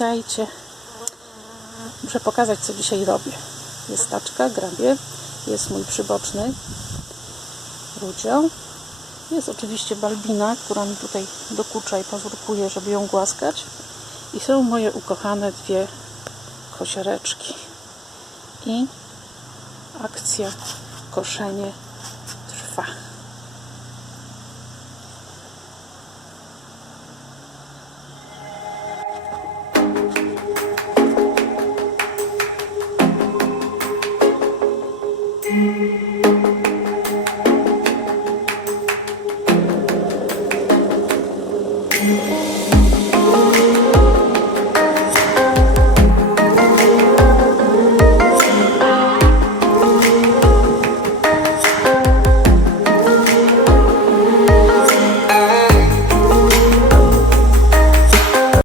witajcie. Muszę pokazać, co dzisiaj robię. Jest taczka, grabie, jest mój przyboczny rudzio. Jest oczywiście balbina, która mi tutaj dokucza i pazurkuje, żeby ją głaskać. I są moje ukochane dwie kosiareczki. I akcja koszenie trwa. Música